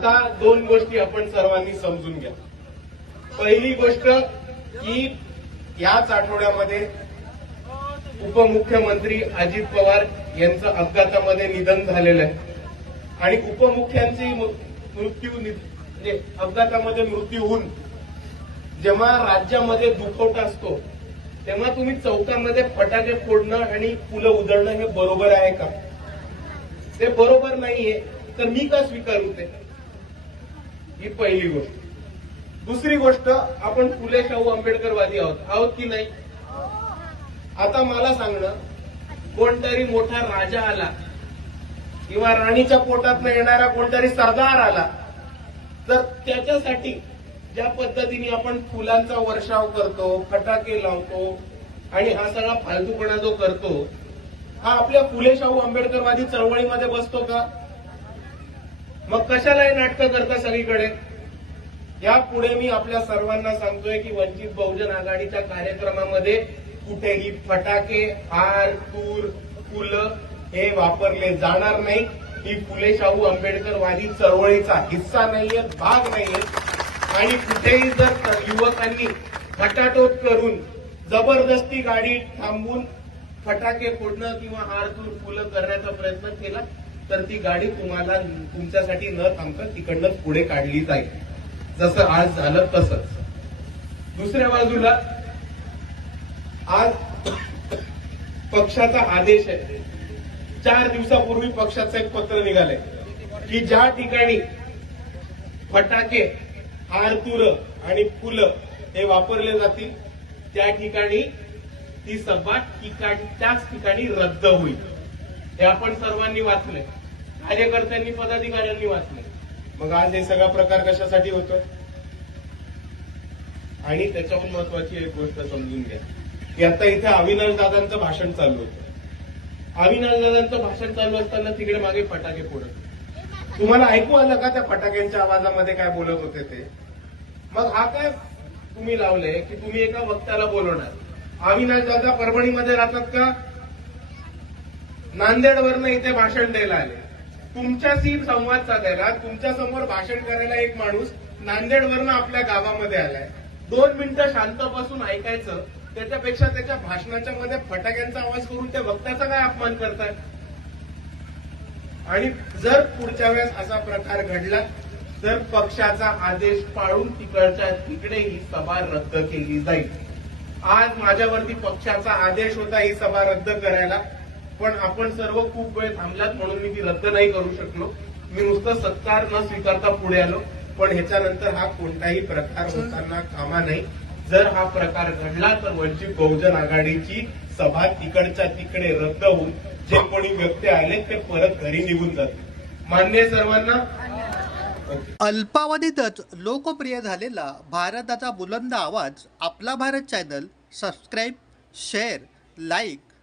आता दोन गोष्टी आपण सर्वांनी समजून घ्या पहिली गोष्ट की याच आठवड्यामध्ये उपमुख्यमंत्री अजित पवार यांचं अपघातामध्ये निधन झालेलं आहे आणि उपमुख्यांची मृत्यू म्हणजे अपघातामध्ये मृत्यू होऊन जेव्हा राज्यामध्ये दुखवटा असतो तेव्हा तुम्ही चौकामध्ये फटाके फोडणं आणि फुलं उधळणं हे बरोबर आहे का ते बरोबर नाहीये तर मी का स्वीकारू ते ही पहिली गोष्ट दुसरी गोष्ट आपण फुले शाहू आंबेडकरवादी आहोत आहोत की नाही आता मला सांगणं कोणतरी मोठा राजा आला किंवा राणीच्या पोटात येणारा कोणतरी सरदार आला तर त्याच्यासाठी ज्या पद्धतीने आपण फुलांचा वर्षाव करतो फटाके लावतो आणि हा सगळा फालतूपणा जो करतो हा आपल्या फुले शाहू आंबेडकरवादी चळवळीमध्ये बसतो का मग कशाला हे नाटकं करता सगळीकडे यापुढे मी आपल्या सर्वांना सांगतोय की वंचित बहुजन आघाडीच्या कार्यक्रमामध्ये कुठेही फटाके हार तूर फुलं हे वापरले जाणार नाही ही फुले शाहू आंबेडकरवादी चळवळीचा हिस्सा नाहीये भाग नाहीये आणि कुठेही जर युवकांनी फटाटोट करून जबरदस्ती गाडी थांबून फटाके फोडणं किंवा हार तूर फुलं करण्याचा प्रयत्न केला तर ती गाडी तुम्हाला तुमच्यासाठी न थांबता तिकडनं पुढे काढली जाईल जसं आज झालं तसंच दुसऱ्या बाजूला आज पक्षाचा आदेश आहे चार दिवसापूर्वी पक्षाचं एक पत्र निघालंय की ज्या ठिकाणी फटाके हारतुर आणि फुलं हे वापरले जातील त्या ठिकाणी ती सभा त्याच ठिकाणी रद्द होईल हे आपण सर्वांनी वाचलंय कार्यकर्त्यांनी पदाधिकाऱ्यांनी वाचले मग आज हे सगळा प्रकार कशासाठी होतो आणि त्याच्याहून महत्वाची एक गोष्ट समजून घ्या की आता इथे अविनाश दादांचं भाषण चालू होतं अविनाश दादांचं भाषण चालू असताना तिकडे मागे फटाके फोडत तुम्हाला ऐकू आलं का त्या फटाक्यांच्या आवाजामध्ये काय बोलत होते ते मग हा काय तुम्ही लावले की तुम्ही एका वक्त्याला बोलवणार अविनाश दादा परभणीमध्ये राहतात का नांदेडवरनं इथे भाषण द्यायला आले तुमच्याशी संवाद साधायला तुमच्या समोर भाषण करायला एक माणूस नांदेडवरनं आपल्या गावामध्ये आलाय दोन मिनिटं शांत बसून ऐकायचं त्याच्यापेक्षा त्याच्या भाषणाच्या मध्ये फटाक्यांचा आवाज करून त्या वक्त्याचा काय अपमान करतात आणि जर पुढच्या वेळेस असा प्रकार घडला तर पक्षाचा आदेश पाळून तिकडच्या तिकडे ही सभा रद्द केली जाईल आज माझ्यावरती पक्षाचा आदेश होता ही सभा रद्द करायला पण आपण सर्व खूप वेळ थांबलात म्हणून मी ती रद्द नाही करू शकलो मी नुसतं सत्कार न स्वीकारता पुढे आलो पण ह्याच्यानंतर हा कोणताही प्रकार होताना कामा नाही जर हा प्रकार घडला तर वंचित बहुजन आघाडीची सभा तिकडच्या तिकडे रद्द होऊन जे कोणी व्यक्ती आले ते परत घरी निघून जाते मान्य सर्वांना अल्पावधीतच लोकप्रिय झालेला भारताचा बुलंद आवाज आपला Bharat channel subscribe share like